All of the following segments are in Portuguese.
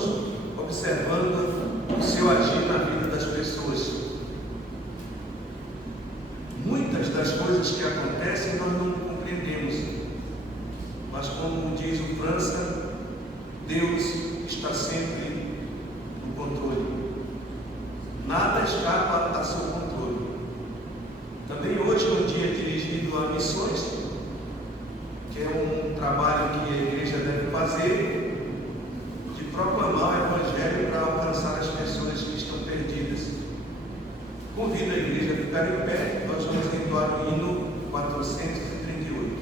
anos observando o seu agir na vida das pessoas. Muitas das coisas que acontecem nós não compreendemos, mas como diz o França, Deus está sempre no controle. Nada escapa a seu controle. Também hoje é um dia dirigido a missões, que é um trabalho que a igreja deve fazer, de proclamar o Evangelho para alcançar as pessoas que estão perdidas. Convido a igreja a ficar em pé. Nós vamos entoar o hino 438.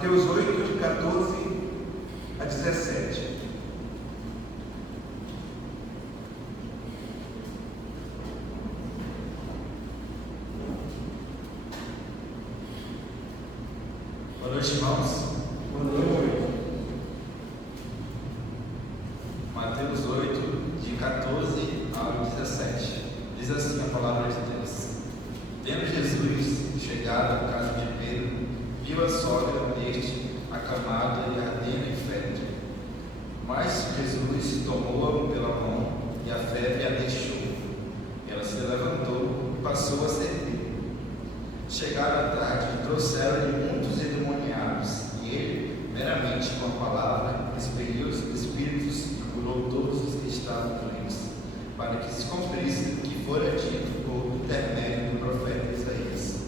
Mateus 8, de 14 a 17. Boa noite, irmãos. Boa noite. Mateus 8, de 14 ao 17. Diz assim a palavra de Deus. Tendo Jesus chegado à casa de Pedro, viu a sogra deste acamada e ardendo em febre. Mas Jesus tomou-a pela mão e a febre a deixou. Ela se levantou e passou a servir. Chegaram à tarde e trouxeram-lhe muitos endemoniados, cumprisse o que fora dito por intermédio do profeta Isaías.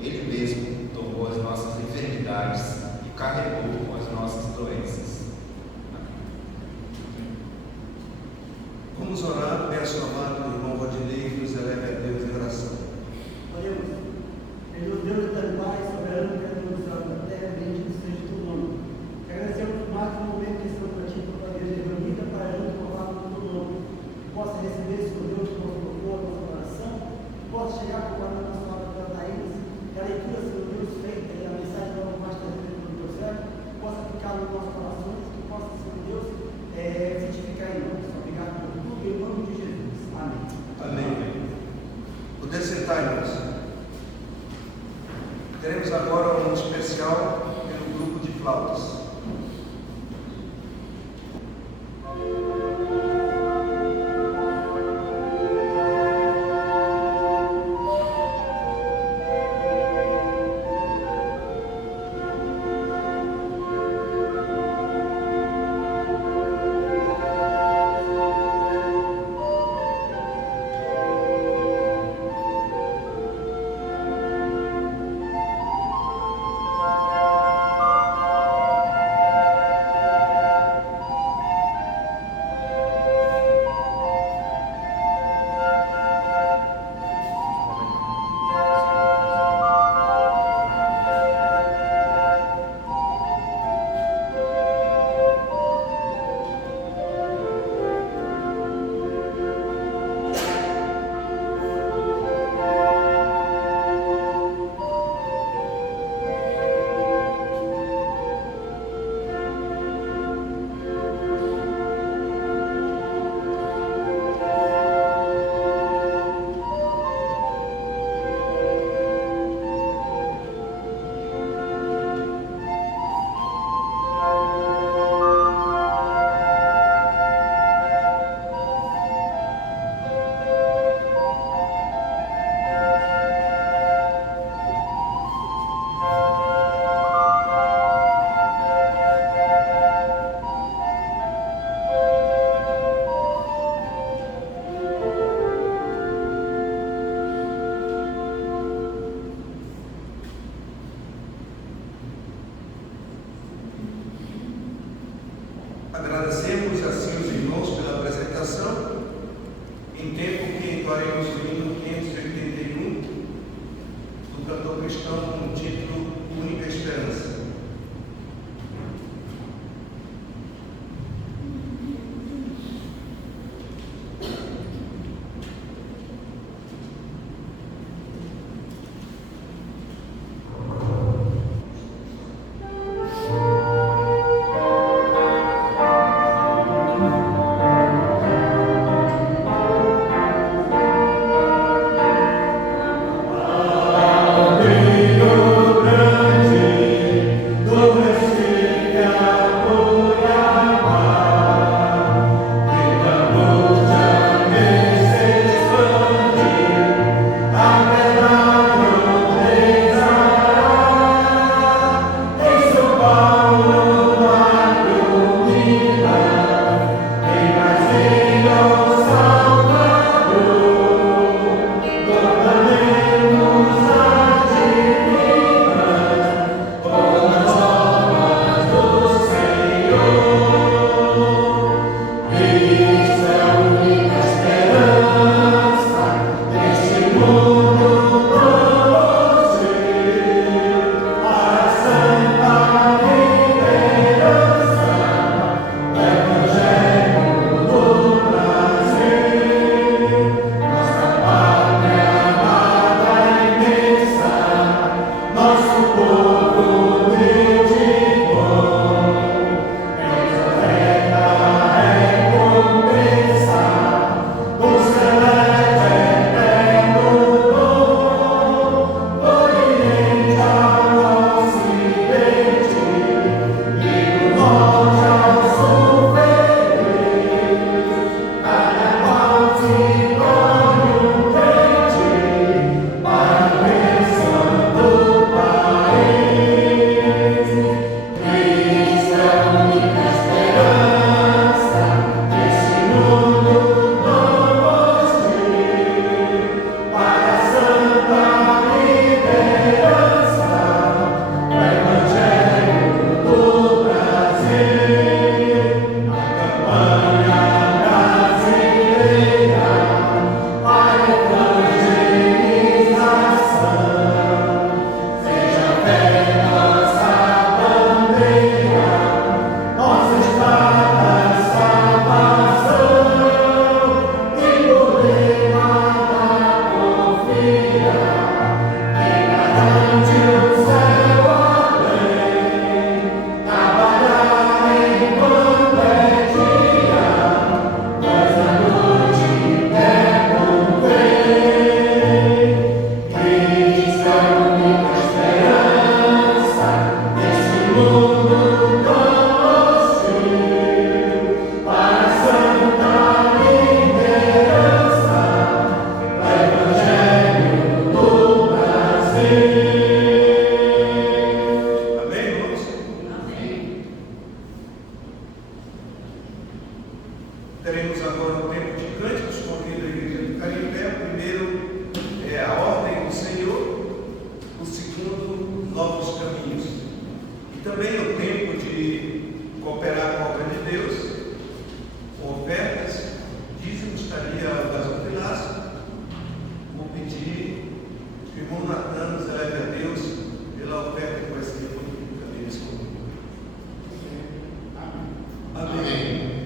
Ele mesmo tomou as nossas enfermidades e carregou as nossas doenças. Vamos orar, peço ao amado irmão Rodinei que nos eleve a Deus em oração. Oremos. Senhor Deus eterno Pai, soberano, Criador do céu e da terra, bendito seja o teu nome. Te agradecemos por mais um momento que estamos para ti, para a igreja reunida, para junto com o do teu nome. Que possa receber, Senhor Deus, o nosso louvor, a nossa oração, que possa chegar com a nossa palavra para Thaís, que a leitura, Senhor Deus, feita e a mensagem da mais trazida pelo teu servo, possa ficar nos nossos corações, que possa, Senhor Deus, frutificar em nós. Obrigado por tudo, em nome de Jesus. Amém. Amém. Poder sentar, irmãos. Teremos agora um especial pelo grupo de flautas. Agradecemos assim os irmãos pela apresentação, em tempo que entoaremos o hino 581 do cantor cristão com o título Única Esperança. Ave também o tempo de cooperar com a obra de Deus, com ofertas, dízimo estaria ao gasofilaço. Vou pedir que o irmão Natan nos eleve a Deus pela oferta que vai ser pública deles comigo. Amém.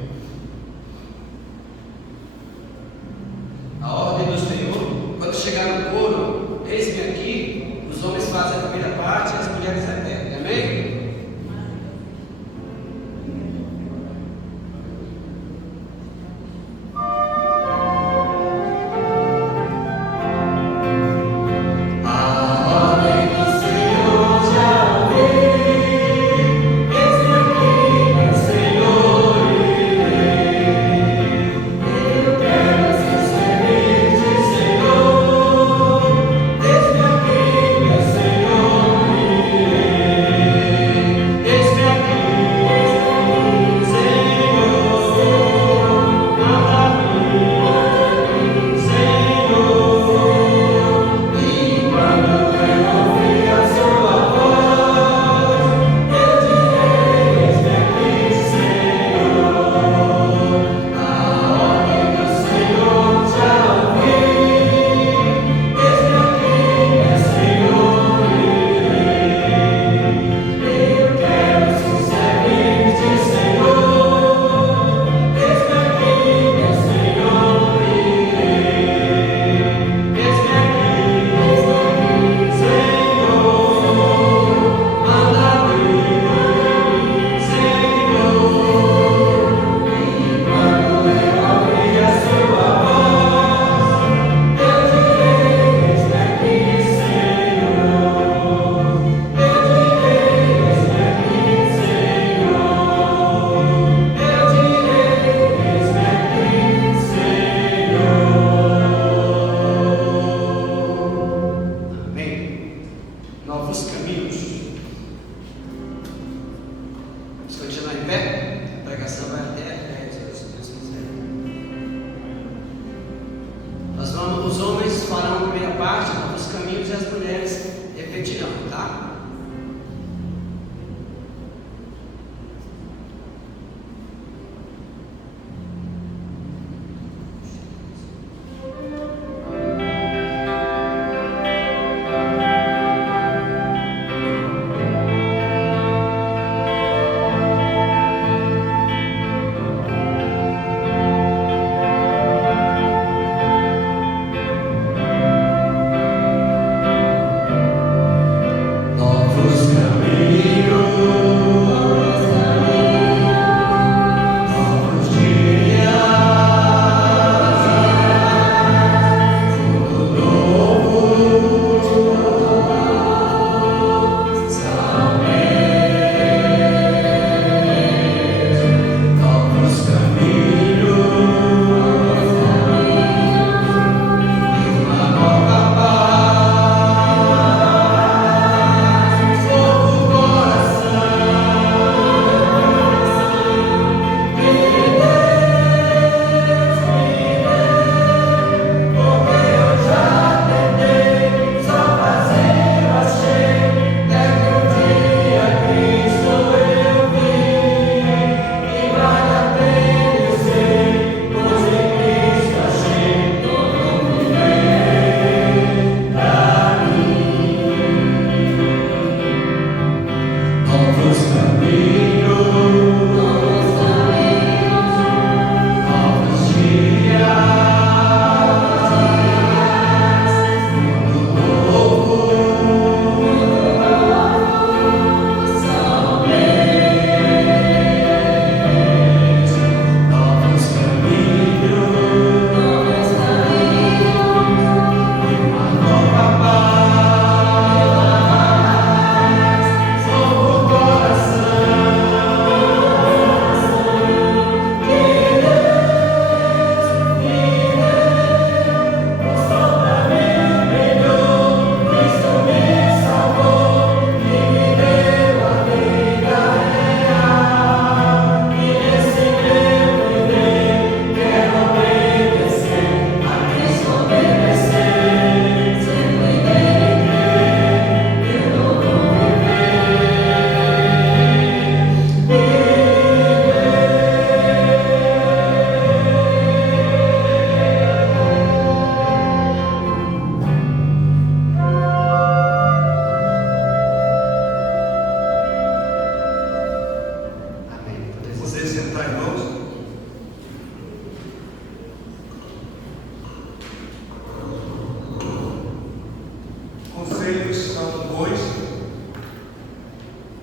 A ordem do Senhor, quando chegar no coro, eis-me aqui, os homens fazem a primeira parte e as mulheres repetem. Amém?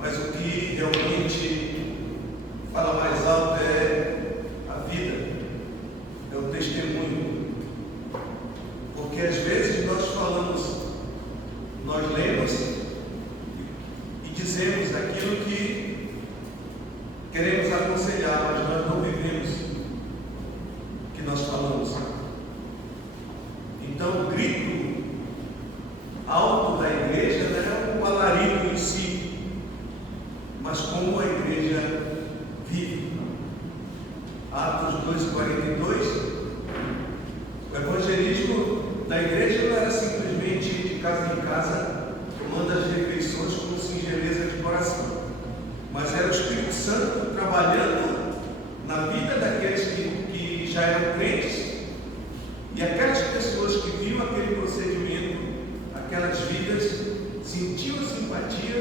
mas o que realmente fala mais alto é a vida, é o testemunho. Porque às vezes nós lemos e dizemos aquilo que queremos aconselhar, mas nós não vivemos o que nós falamos. Então o grito alto da igreja não é um alarido em si, mas como a igreja vive. Atos 2:42, o evangelismo da igreja não era simplesmente de casa em casa, tomando as refeições com singeleza de coração, mas era o Espírito Santo trabalhando na vida daqueles que já eram crentes, e aquelas pessoas que viam aquele procedimento, aquelas vidas, sentiam a simpatia,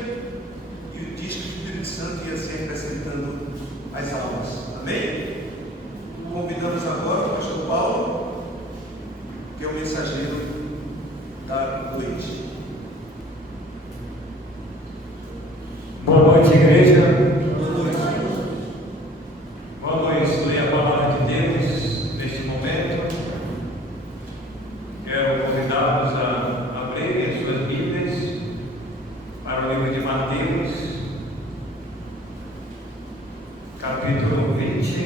e diz que o Espírito Santo ia se acrescentando às almas. Amém? Convidamos agora o pastor Paulo, que é o mensageiro da noite. Boa noite, igreja. Boa noite. Vamos ler a palavra de Deus neste momento. Quero convidá-los a abrirem as suas Bíblias para o livro de Mateus, capítulo 28.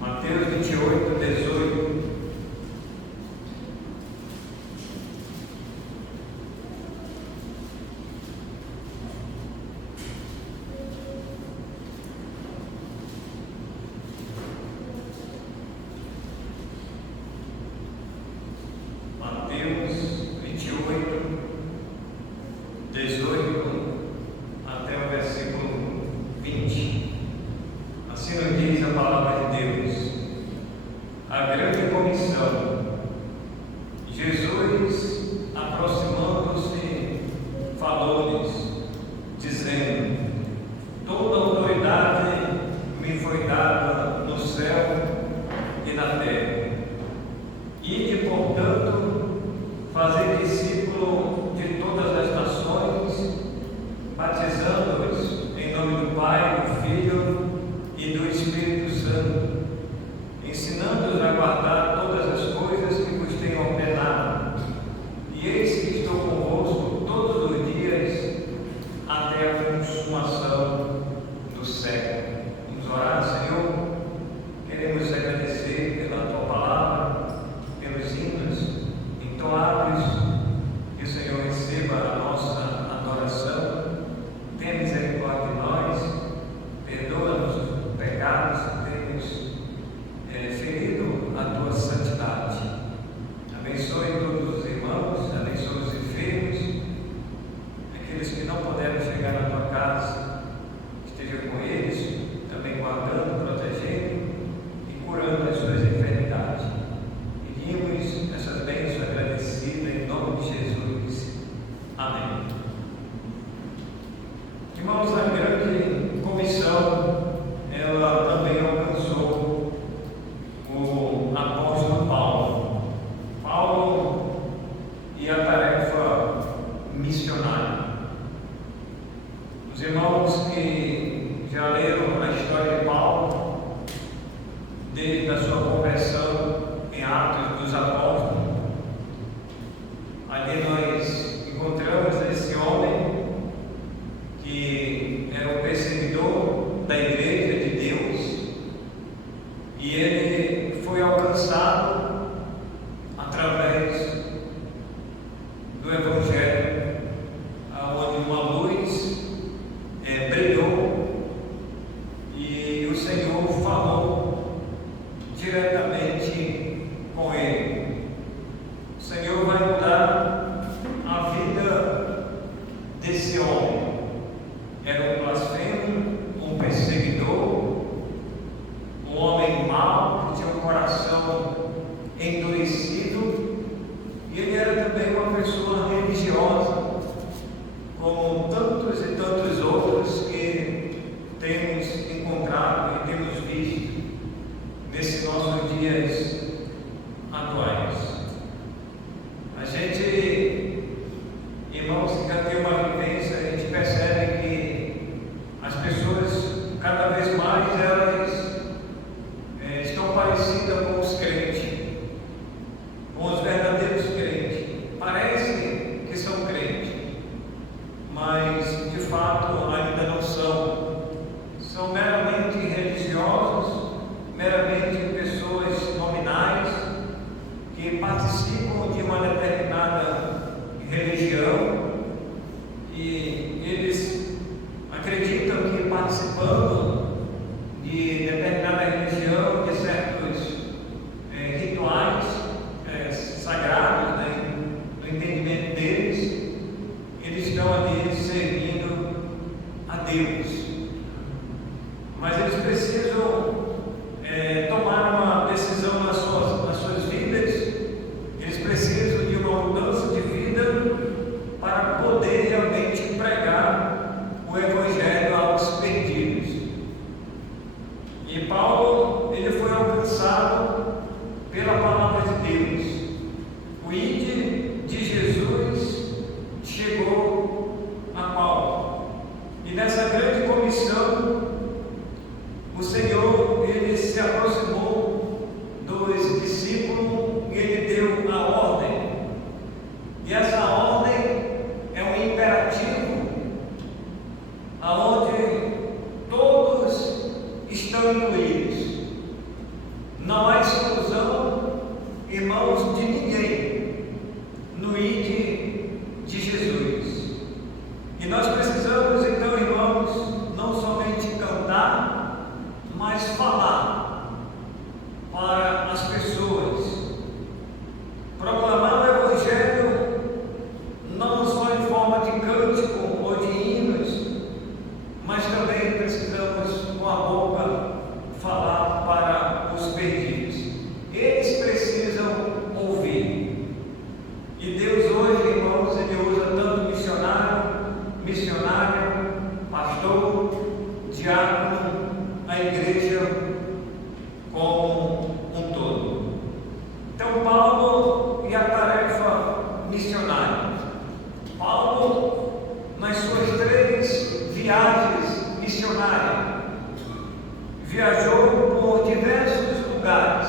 Mateus 28, 18. Mateus 28, 18 até o versículo 20. Assim nos diz a palavra de Deus. A grande comissão. Jesus, aproximando-se, falou-lhes, dizendo: toda autoridade me foi dada no céu e na terra. Ide, portanto, fazer discípulo de todas as nações, batizando-os em nome do Pai, do Filho e do Espírito Santo, ensinando-os a guardar todas as coisas que vos tenho ordenado. E eis que estou convosco todos os dias, até a consumação do século. Vamos orar, Senhor. Queremos agradecer pela Tua palavra, pelos hinos entoados, que o Senhor receba a nossa adoração. Tenha misericórdia de nós, perdoa-nos os pecados que temos ferido a Tua santidade. Abençoe todos os irmãos, abençoe os enfermos, aqueles que não puderam chegar na Tua casa, esteja com eles, também guardando, protegendo e curando as suas enfermidades. Pedimos essas bênçãos agradecidas em nome de Jesus. Amém. Irmãos, a grande comissão, ela também alcançou o apóstolo Paulo. Paulo e a tarefa missionária. Os irmãos que já leram a história de Paulo, desde a sua conversão em Atos dos Apóstolos, ali nós encontramos esse homem que era o perseguidor da igreja de Deus, e ele foi alcançado através do Evangelho, onde uma luz brilhou e o Senhor falou diretamente com ele. já tem uma vivência, a gente percebe que as pessoas, cada vez mais, elas estão parecidas com os crentes, com os verdadeiros crentes. Parece que são crentes, mas de fato ainda não são. São meramente religiosos, meramente pessoas nominais que participam de uma determinada religião e eles acreditam que participando de determinada religião, de certos rituais sagrados, né, no entendimento deles, eles estão ali servindo a Deus. Mas eles precisam tomar uma decisão nas suas vidas, eles precisam de uma mudança de vida para poder realmente pregar o Evangelho aos perdidos. E Paulo, ele foi alcançado pela palavra de Deus. O ide de Jesus chegou a Paulo. E nessa grande comissão, o Senhor, ele se aproximou dos discípulos e ele deu a ordem. E essa ordem é um imperativo, aonde todos estão incluídos. Não há exclusão, irmãos, de ninguém no ide de Jesus. E nós precisamos, então, irmãos, não somente cantar, mas falar para as pessoas, proclamar o Evangelho não só em forma de cântico ou de hinos, mas também precisamos com a boca falar para os perdidos. Eles precisam ouvir. E Deus hoje, irmãos, Ele usa tanto missionário, pastor, diácono, a igreja como um todo. Então, Paulo e a tarefa missionária. Paulo, nas suas 3 viagens missionárias, viajou por diversos lugares,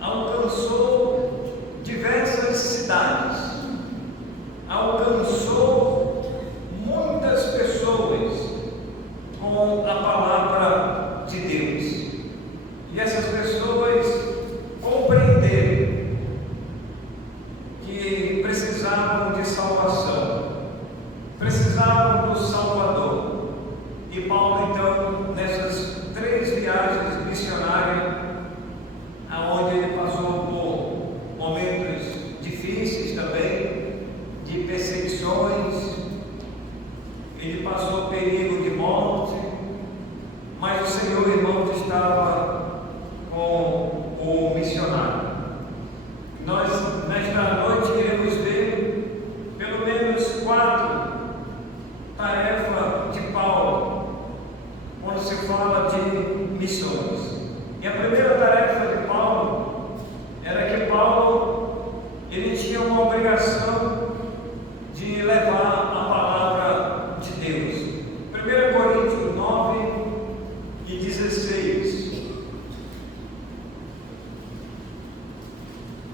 alcançou diversas cidades, alcançou muitas pessoas com a palavra de Deus. E essas pessoas compreenderam que precisavam de salvação, precisavam do Salvador. E Paulo, então, nessas 3 viagens missionárias, aonde ele passou por momentos difíceis também, de perseguições, ele passou perigo de morte, mas o Senhor, irmãos, estava com o missionário. Nós, nesta noite, queremos ver pelo menos 4 tarefas de Paulo, quando se fala de missões. E a primeira tarefa de Paulo era que Paulo, ele tinha uma obrigação de levar a palavra de Deus. 1 Coríntios 9 e 16.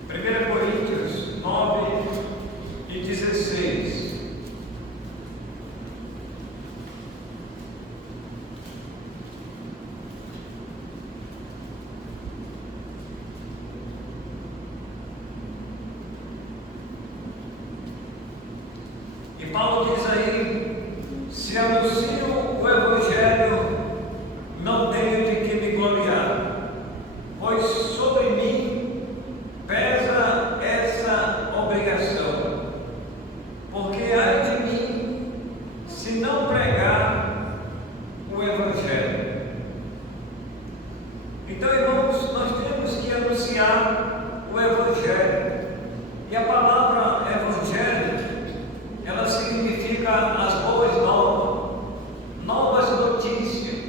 1 Coríntios 9 e 16. E Paulo diz aí: se anuncio o Evangelho, não tenho de que me gloriar, pois sobre mim pesa essa obrigação, porque ai de mim se não pregar o Evangelho. Então, irmãos, nós temos que anunciar o Evangelho, e a palavra Evangelho, ela significa as boas novas, novas notícias.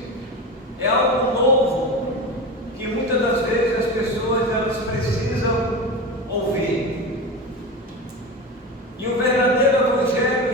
É algo novo que muitas das vezes as pessoas elas precisam ouvir. E o verdadeiro Evangelho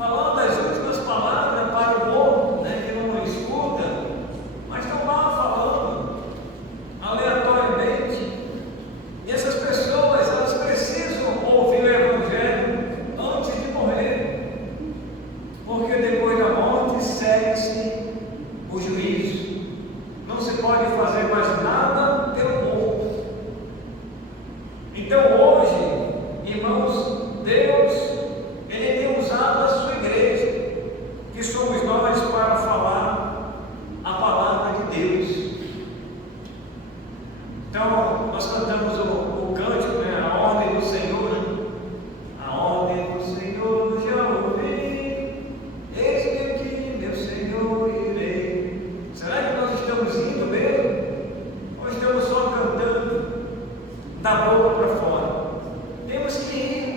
falando as últimas palavras para o povo, né, que não escuta, mas estão lá falando aleatoriamente. E essas pessoas, elas precisam ouvir o Evangelho antes de morrer, porque depois da morte segue-se o juízo. Não se pode fazer mais nada pelo morto. Então hoje, irmãos, Deus, Ele tem usado a sua igreja, que somos nós, para falar a palavra de Deus. Então, nós cantamos o cântico, né? A ordem do Senhor, né? A ordem do Senhor já ouvi, eis-me aqui, meu Senhor, irei. Será que nós estamos indo mesmo? Ou estamos só cantando da boca para fora? Temos que ir.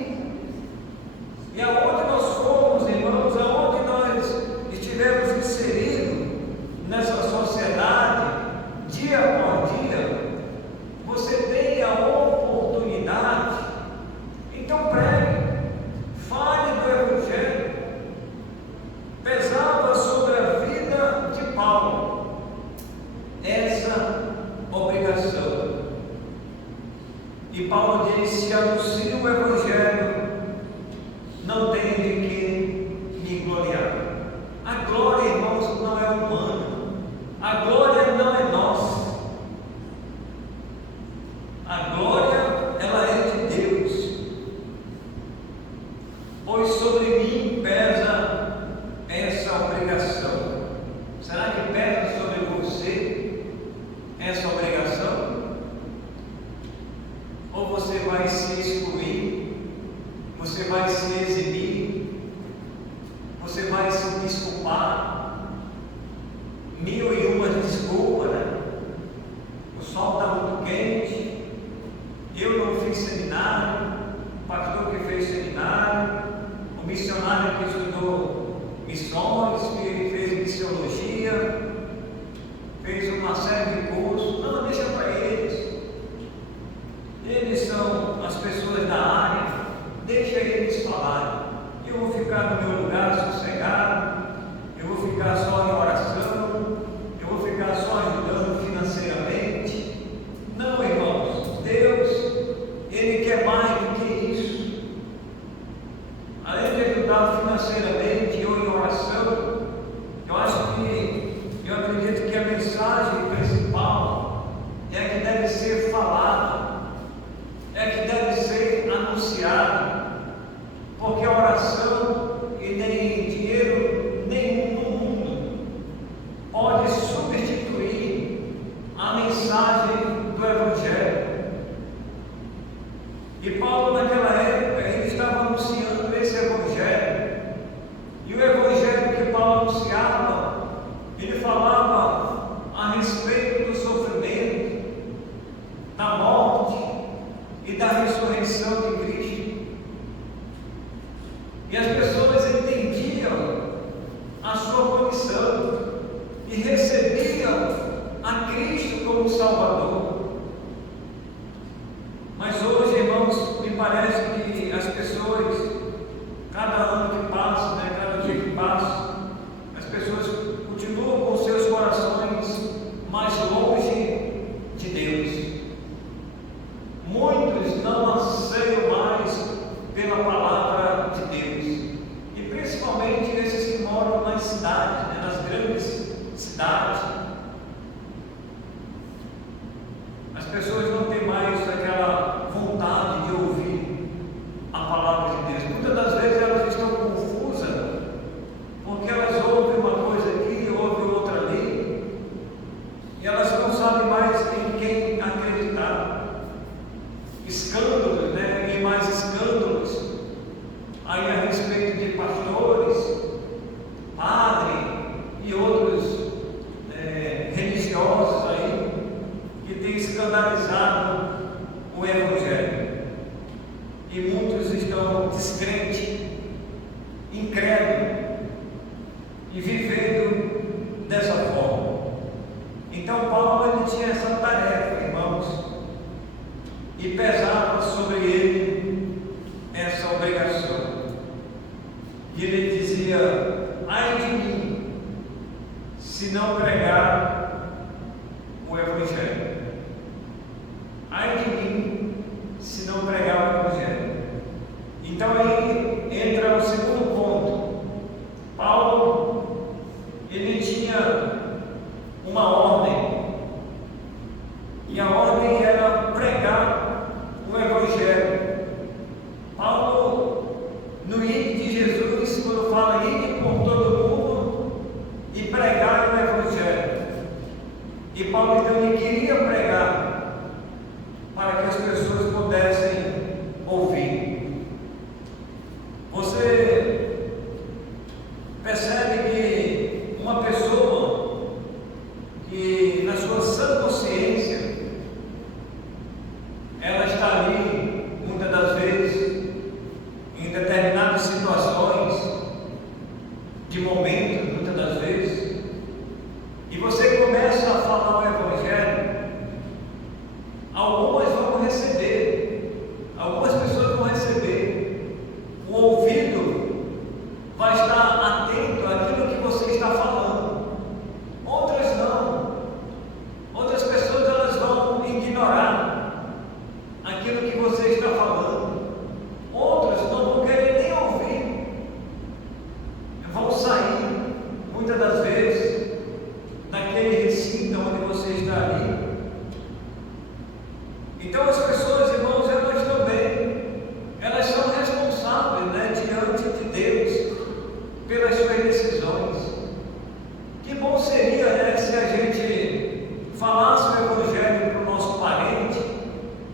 E aonde nós fomos, irmãos, aonde nós estivermos inseridos nessa sociedade, dia após dia, você tem a oportunidade. Então pregue, fale do Evangelho. Pesava sobre a vida de Paulo essa obrigação. E Paulo disse: se anuncio o Evangelho, não tenho de que me gloriar. A glória, irmãos, não é humana. A glória não é nossa. A glória, ela é de Deus. Pois sobre mim pesa essa obrigação. Será que pesa sobre você essa obrigação? Ou você vai se excluir? Você vai se exibir? Você vai se desculpar? Mil e uma desculpas, né? O sol está muito quente, eu não fiz seminário, o pastor que fez seminário, o missionário que estudou missões, que fez missiologia, fez uma série de cursos. Não, deixa para eles. Eles são as pessoas da área, deixa eles falarem. Eu vou ficar no meu lugar sossegado, eu vou ficar só em oração, eu vou ficar só ajudando financeiramente. Não, irmãos, Deus, Ele quer mais do que isso. Além de ajudar financeiramente ou em oração, eu acredito que a mensagem principal é a que deve ser falada, é a que deve ser anunciada, porque a oração e nem dinheiro nenhum no mundo pode substituir a mensagem do Evangelho. E Paulo, naquela época, ele estava anunciando esse Evangelho. E o Evangelho que Paulo anunciava, ele falava a respeito do sofrimento, da morte e da ressurreição de Cristo. E as pessoas entendiam a sua condição e recebiam a Cristo como Salvador. Mas hoje, irmãos, me parece que as pessoas, cada ano que passa, né, cada dia que passa, as pessoas continuam com seus corações mais longe de Deus. Muitos não anseiam mais pela palavra de Deus, e principalmente esses que moram nas cidades, né, nas grandes cidades. As pessoas não têm mais aquela vontade de ouvir a palavra de Deus. Muitas das vezes elas estão confusas, porque elas ouvem uma coisa aqui, ouvem outra ali, e elas não sabem mais em quem acreditar. Escândalos, né? E mais escândalos aí a respeito de pastores, padre e outros dizia: ai de mim, se não pregar o Evangelho. Ai de mim, se não pregar o Evangelho. Então aí entra o segundo ponto. Paulo, ele tinha uma ordem, e a ordem era pregar o Evangelho. Paulo, no ide de Jesus, quando fala ide por todo mundo e pregar o Evangelho, e Paulo então ele queria pregar para que as pessoas pudessem ouvir. Você percebe que uma pessoa que na sua sã consciência ela está ali, muitas das vezes, em determinadas situações, de momento, muitas das vezes, e você começa a falar o Evangelho, algumas vão receber, algumas pessoas vão receber, o ouvido vai estar atento àquilo que você está falando, outras não, outras pessoas elas vão ignorar aquilo que você está falando, outras não vão querer nem ouvir, vão sair, muitas das vezes, daquele recinto onde você está ali. Então as pessoas, irmãos, elas também, elas são responsáveis, né, diante de Deus, pelas suas decisões. Que bom seria, né, se a gente falasse o Evangelho para o nosso parente,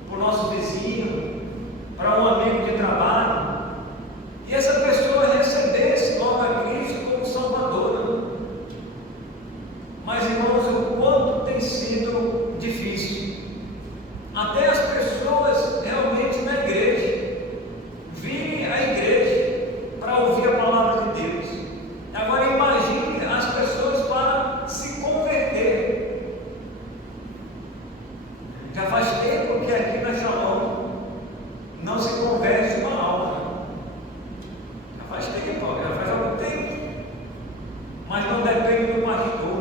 para o nosso vizinho, para um amigo de trabalho, e essa pessoa recebesse logo a Cristo como Salvador. Mas, irmãos, o quanto tem sido difícil, até as pessoas realmente na igreja virem à igreja para ouvir a palavra de Deus. Agora imagine as pessoas para se converter. Já faz tempo que aqui na Shalom não se converte uma alma. Já faz tempo, já faz algum tempo. Mas não depende do pastor,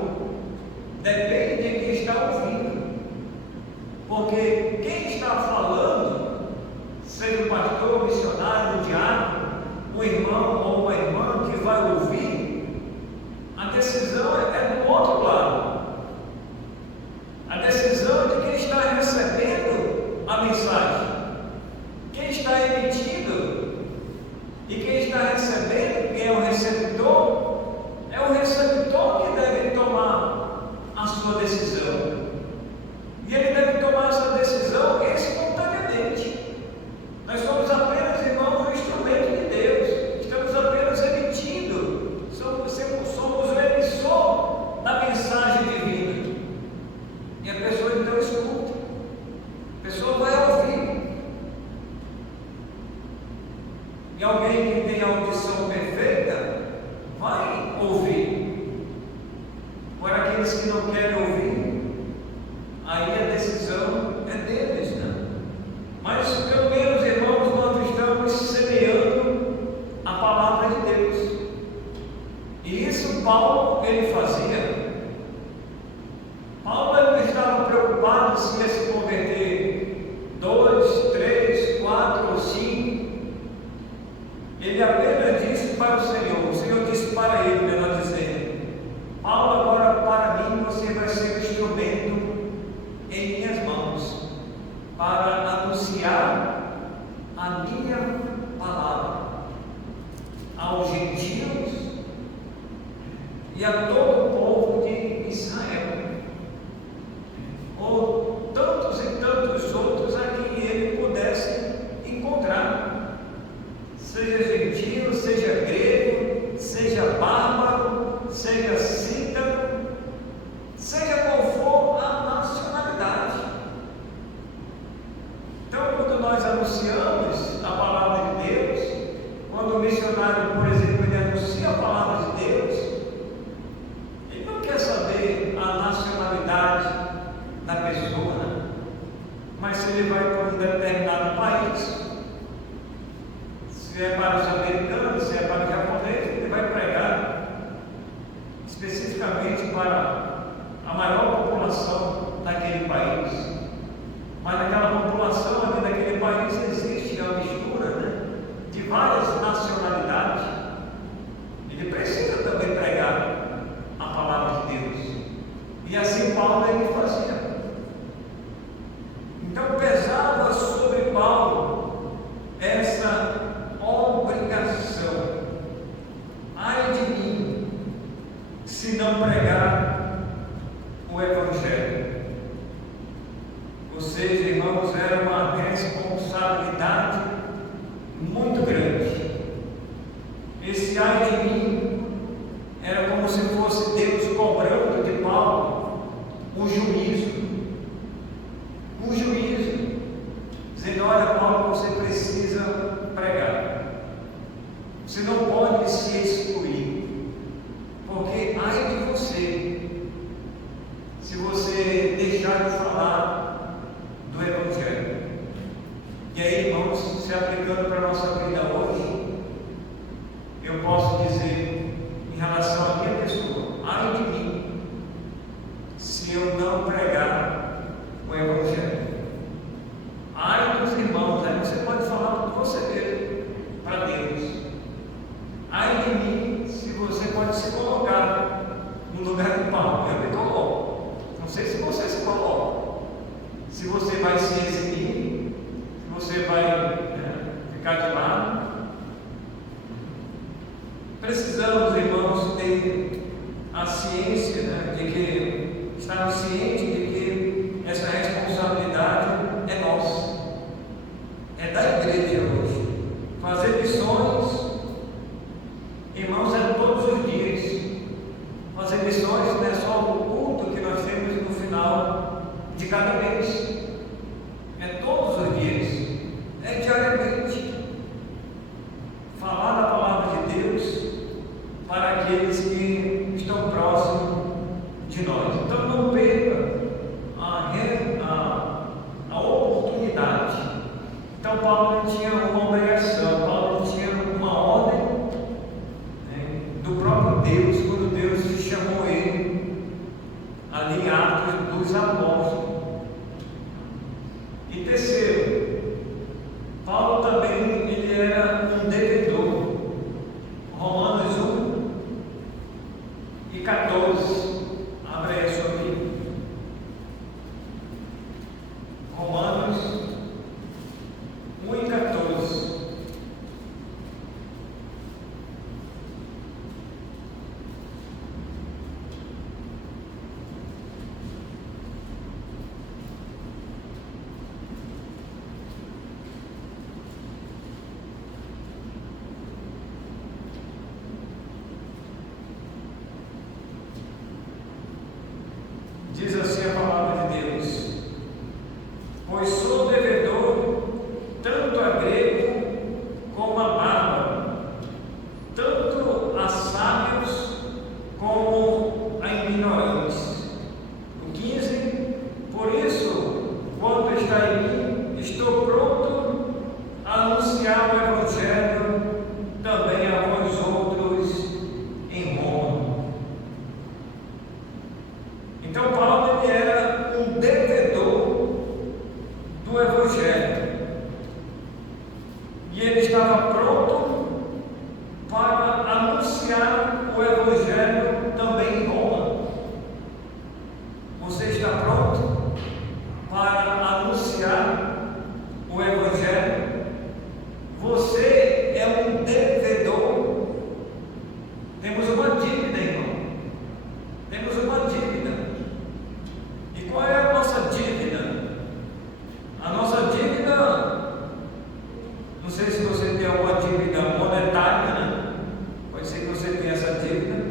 depende de quem está ouvindo. Porque quem está falando, seja o pastor, o missionário, o diácono, o irmão ou uma irmã que vai ouvir, a decisão é do outro lado. A decisão é de quem está recebendo a mensagem, quem está emitindo e quem está recebendo, quem é o receptor que deve tomar a sua decisão. E ele deve tomar essa decisão espontaneamente. Nós somos apenas, irmãos, um instrumento de Deus. Estamos apenas emitindo. Somos o emissor da mensagem divina. E a pessoa então escuta. A pessoa vai ouvir. E alguém que tem a audição perfeita vai ouvir. Agora aqueles que não querem ouvir, aí a decisão é deles, né? Mas pelo menos, irmãos, nós estamos semeando a palavra de Deus. E isso Paulo, ele fazia. Paulo ele não estava preocupado se ia se converter 2, 3, 4 ou 5. Ele apenas disse para o Senhor disse para ele, melhor dizendo: Paulo, agora para mim você vai ser um instrumento em minhas mãos para anunciar a minha palavra aos gentios e a todo o povo de Israel, ou tantos e tantos outros a quem ele pudesse encontrar, seja gentio, seja grego, seja bárbaro, seja cita, seja qual for a nacionalidade. Então, quando nós anunciamos a palavra de Deus, quando o missionário, por exemplo, ele anuncia a palavra de Deus, se não pregar o Evangelho. Ou seja, irmãos, era uma responsabilidade muito grande. Esse ai de mim era como se fosse Deus cobrando de Paulo um juízo, dizendo: olha, Paulo, você precisa pregar, você não pode se excluir, porque ai de você se você deixar de falar do Evangelho. E aí, irmãos, se aplicando para a nossa vida hoje, eu posso dizer, em relação à minha pessoa, ai de mim se eu não pregar o Evangelho. Ai dos irmãos, aí você pode falar por você mesmo, para Deus. Ai de mim se você pode se colocar no lugar de Paulo. Eu me coloco. Não sei se você se coloca. Se você vai se eximir, se você vai ficar de lado. Precisamos, irmãos, ter a ciência, de que estarmos cientes de que essa responsabilidade é nossa, é da igreja hoje. Fazer missões, irmãos, é todos os dias. Fazer missões não é só o culto que nós temos no final de cada mês, é todos os dias, é diariamente. Falar da palavra de Deus para aqueles que estão próximos de nós. Então não perca a oportunidade. Então Paulo não tinha uma obrigação, Paulo tinha uma ordem do próprio Deus, quando Deus chamou ele ali em Atos dos Apóstolos. E terceiro, Paulo também ele era um devedor. Romanos 1 e 14. Abre aí a sua Bíblia. Romanos 1 e 14. Diz assim a palavra de Deus: pois sou devedor tanto a grego como a bárbaro, tanto a sábios como a ignorantes. O 15: por isso, quanto está em mim, estou pronto a anunciar o Evangelho também a vós outros em Roma. Então Paulo ele era um devedor do Evangelho e ele estava pronto para anunciar o Evangelho também em Roma. Você está pronto para anunciar o Evangelho? Você é um devedor. Temos uma dívida, irmão. Temos uma dívida. E qual é a nossa dívida? A nossa dívida, não sei se você tem alguma dívida monetária, Pode ser que você tenha essa dívida,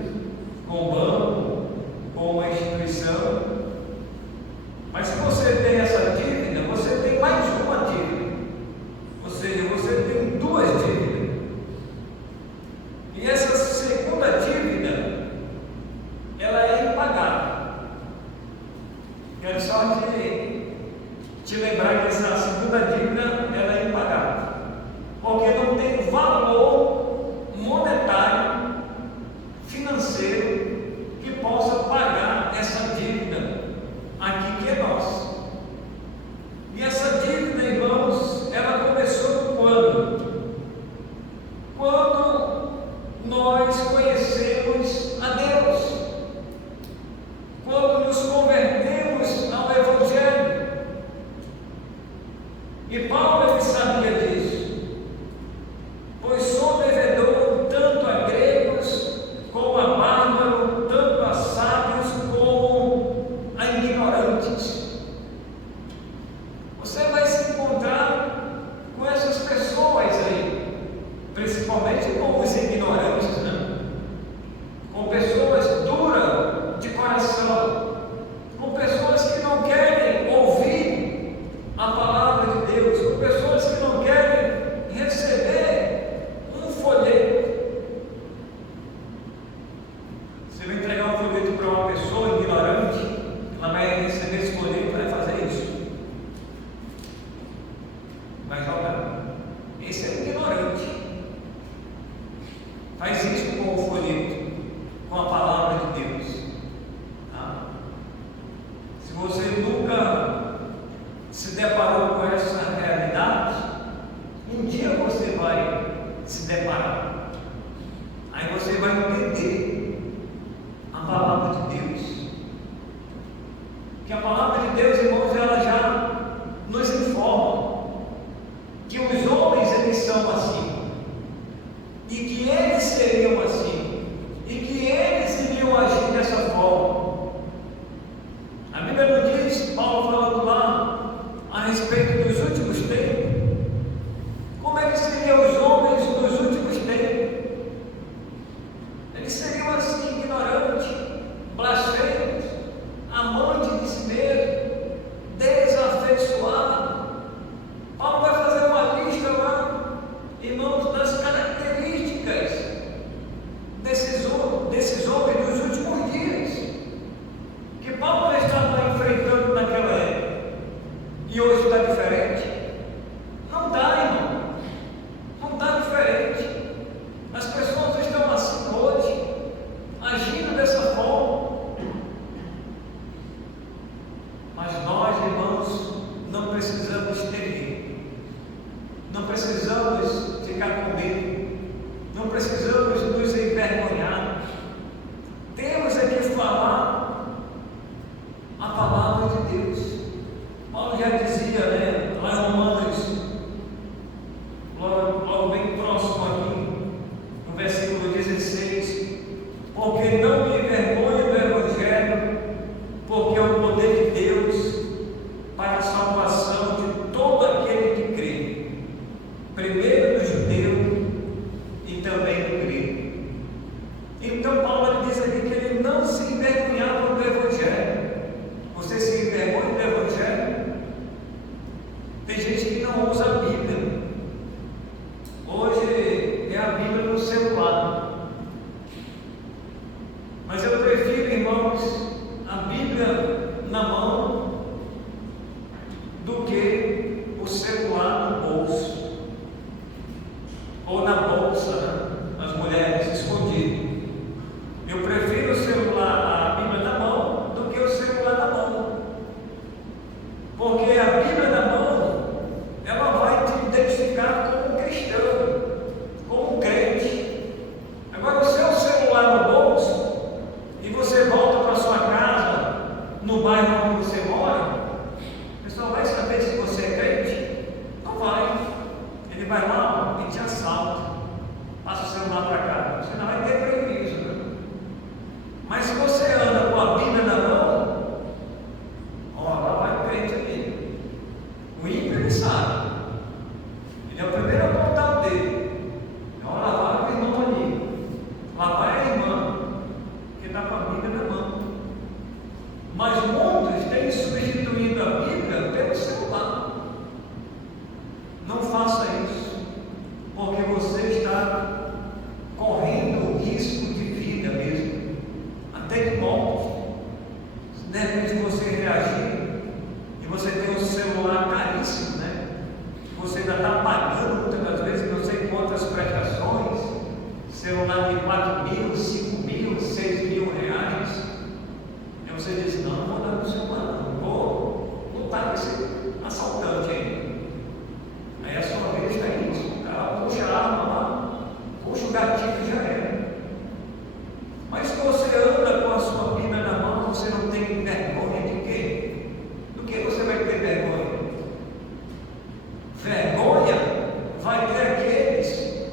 seriam assim, ignorantes, blasfemos, amantes de si mesmo, desafeiçoados. Paulo vai fazer uma lista lá, irmãos, das características desses homens dos últimos dias, que Paulo já estava enfrentando naquela época, e hoje está diferente. Não dá, irmão, não está diferente. As pessoas estão assim hoje, agindo dessa forma. Mas nós, irmãos, não precisamos temer, não precisamos ficar com medo, não precisamos nos envergonhar. Temos é que falar a palavra de Deus. Paulo já dizia, né, lá em Romanos, logo bem próximo aqui, no versículo 16: porque não me envergonho do Evangelho, porque é o poder de Deus para a salvação de todo aquele que crê, primeiro do judeu e também do grego. Então Paulo diz aqui que ele não se envergonhava do Evangelho. Você se envergonha do Evangelho? Tem gente que não usa a Bíblia. Hoje é a Bíblia no celular. Mas eu prefiro, irmãos, a Bíblia na mão do que o celular no bolso ou na bolsa, né? As mulheres escondidas. Eu prefiro o celular, a Bíblia na mão, do que o celular na mão, porque a Bíblia na mão, ela vai te identificar como cristão, como crente. Agora, o seu celular no bolso, e você volta para sua casa, no bairro onde você mora, o pessoal vai saber se você é crente? Não vai. Ele vai lá e te assalta, passa o celular para cá, você não vai ter prejuízo, né? Mas se você anda com a Bíblia na mão, ó, lá vai o crente ali. O ímpio ele sabe, ele é o primeiro a apontar o dedo. Ó, lá vai o irmão ali, lá vai a irmã, que está com a Bíblia na mão. Mas muitos têm substituído a Bíblia pelo celular. Não faça isso, porque você está correndo o risco de vida mesmo, até de morte. De repente você reagir e você tem um celular caríssimo, né? Você ainda está pagando muitas das vezes não sei quantas prestações, celular de 4 mil, 5 mil, 6 mil reais. Aí você diz: não vou dar no celular, não vou lutar com esse assaltante aí. Aí a sua vez está isso, o cara puxa a arma lá, puxa o gatilho e já era. Mas se você anda com a sua Bíblia na mão, você não tem vergonha de quê? Do que você vai ter vergonha? Vergonha vai ter aqueles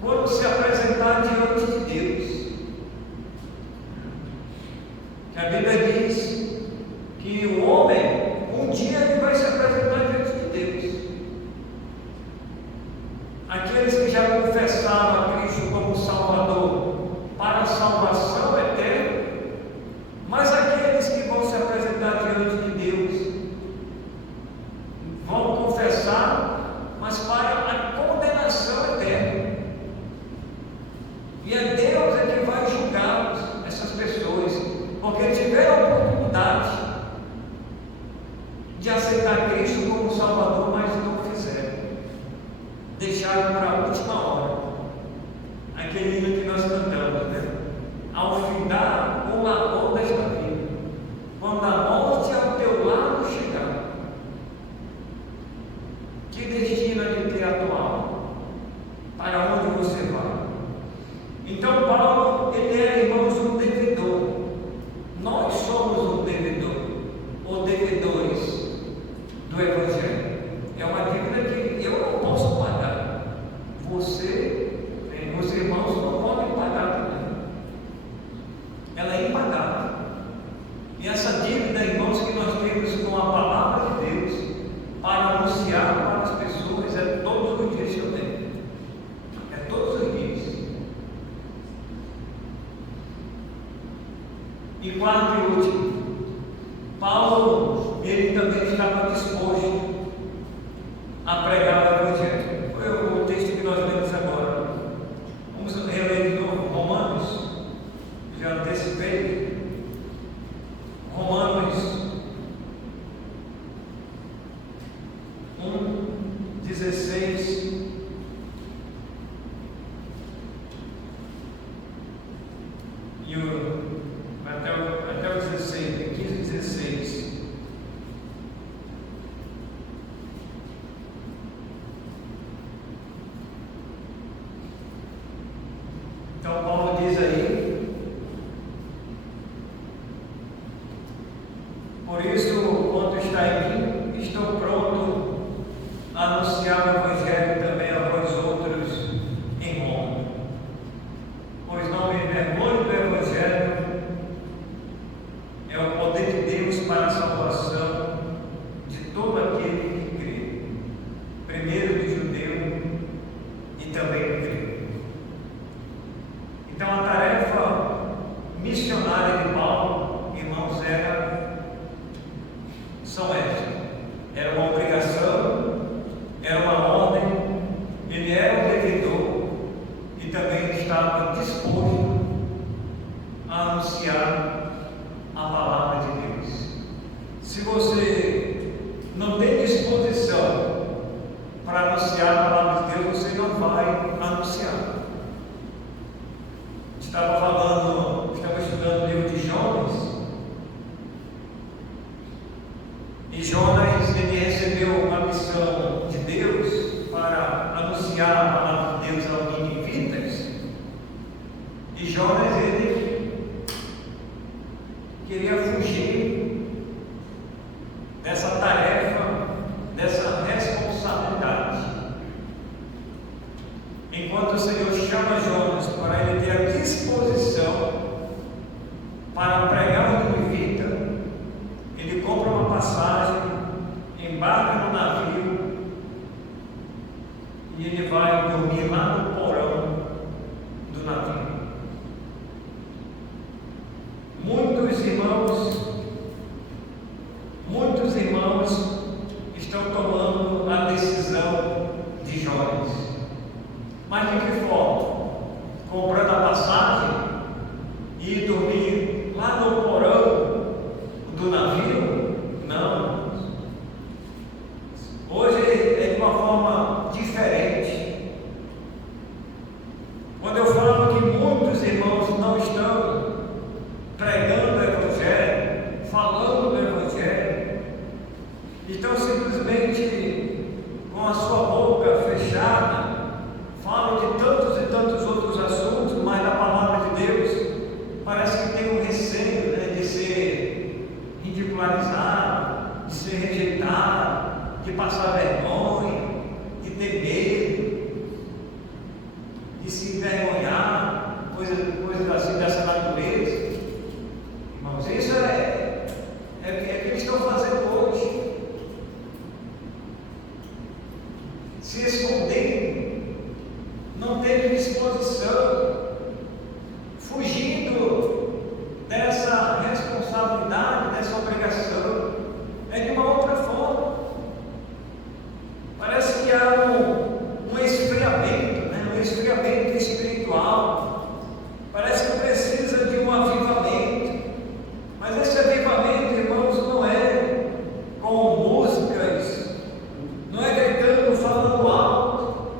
quando se apresentar diante de Deus. Que a Bíblia diz que o homem, um dia ele vai se apresentar diante de Deus. Aqueles que já confessaram a Cristo como Salvador para a salvação eterna, mas aqueles que vão se apresentar diante de Deus vão confessar, mas para a condenação eterna. E é Deus é que vai julgar essas pessoas, porque tiveram a oportunidade de aceitar Cristo como Salvador, mas não fizeram. Deixaram para a última hora. Aquele hino que nós cantamos, né? E quarto e último, Paulo, ele também estava disposto a pregar o Evangelho. Foi o texto que nós lemos agora. Vamos reler de novo Romanos, já antecipei. Romanos 1:16. Até o 16, 15 e 16. Então Paulo diz aí: por isso, quanto está em mim, estou pronto a anunciar o Evangelho também a vós outros em Roma, pois não me envergonho do Evangelho. É o poder de Deus para a salvação de todo aquele que crê, primeiro do judeu e também do grego. Então a tarefa missionária de Paulo, irmãos, são estas. Era uma obrigação, era uma ordem, ele era um devedor e também estava disposto a anunciar a palavra de Deus. Se você não tem disposição para anunciar a palavra de Deus, você não vai anunciar. Estava estudando o livro de Jonas, e Jonas, ele recebeu uma missão de Deus para anunciar a palavra de Deus aos ninivitas, e Jonas, ele queria fugir dessa tarefa, dessa responsabilidade. Enquanto o Senhor chama Jonas para ele ter a disposição para pregar o ninivitas, ele compra uma passagem, embarca no navio e ele vai dormir lá no porão do navio. Muitos irmãos estão tomando a decisão de Jonas. Mas de que forma? Comprando a passagem e dormir lá no porão do navio? Não. Hoje é de uma forma diferente. Quando eu falo que muitos irmãos não estão pregando o Evangelho, falando do Evangelho, estão simplesmente com a sua boca fechada, falam de tantos e tantos outros assuntos, mas na palavra de Deus parece que tem um receio, né, de ser ridicularizado, de ser rejeitado, de passar vergonha, de ter medo, de se envergonhar, coisas assim dessa natureza. Irmãos, isso é o que eles estão fazendo hoje. Se escondendo, não tendo disposição, fugindo dessa responsabilidade, dessa obrigação, é de uma outra forma. Parece que há um esfriamento, né? Um esfriamento espiritual. Parece que precisa de um avivamento. Mas esse avivamento, irmãos, não é com músicas, não é gritando, falando alto,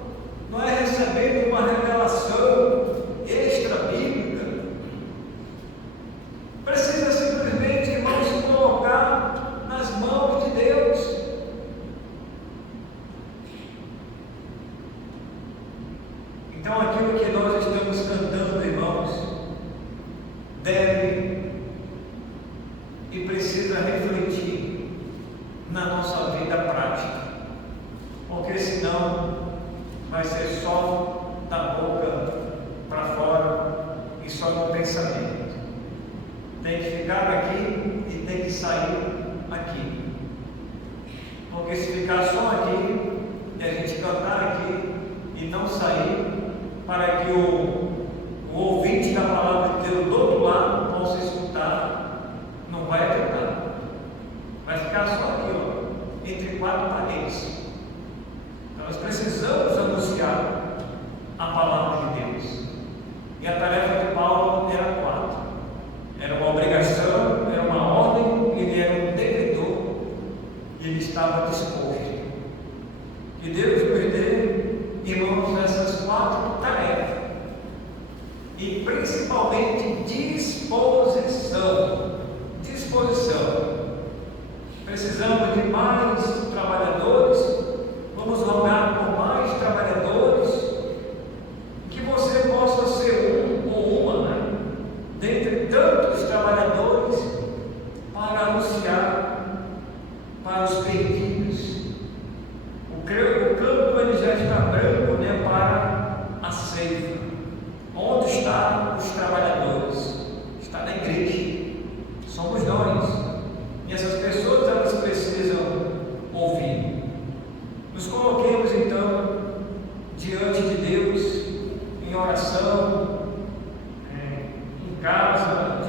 não é recebendo uma revelação extra bíblica. Precisa simplesmente, irmãos, se colocar nas mãos de Deus. Então aquilo que nós estamos cantando, irmãos, deve e precisa refletir na nossa vida prática, porque senão vai ser só da boca para fora e só no pensamento. Tem que ficar aqui e tem que sair aqui, porque se ficar só aqui e a gente cantar aqui e não sair, para que o ouvinte da palavra de Deus do outro lado possa escutar,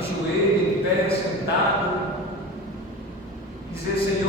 de joelho, em pé, sentado, dizer: Senhor,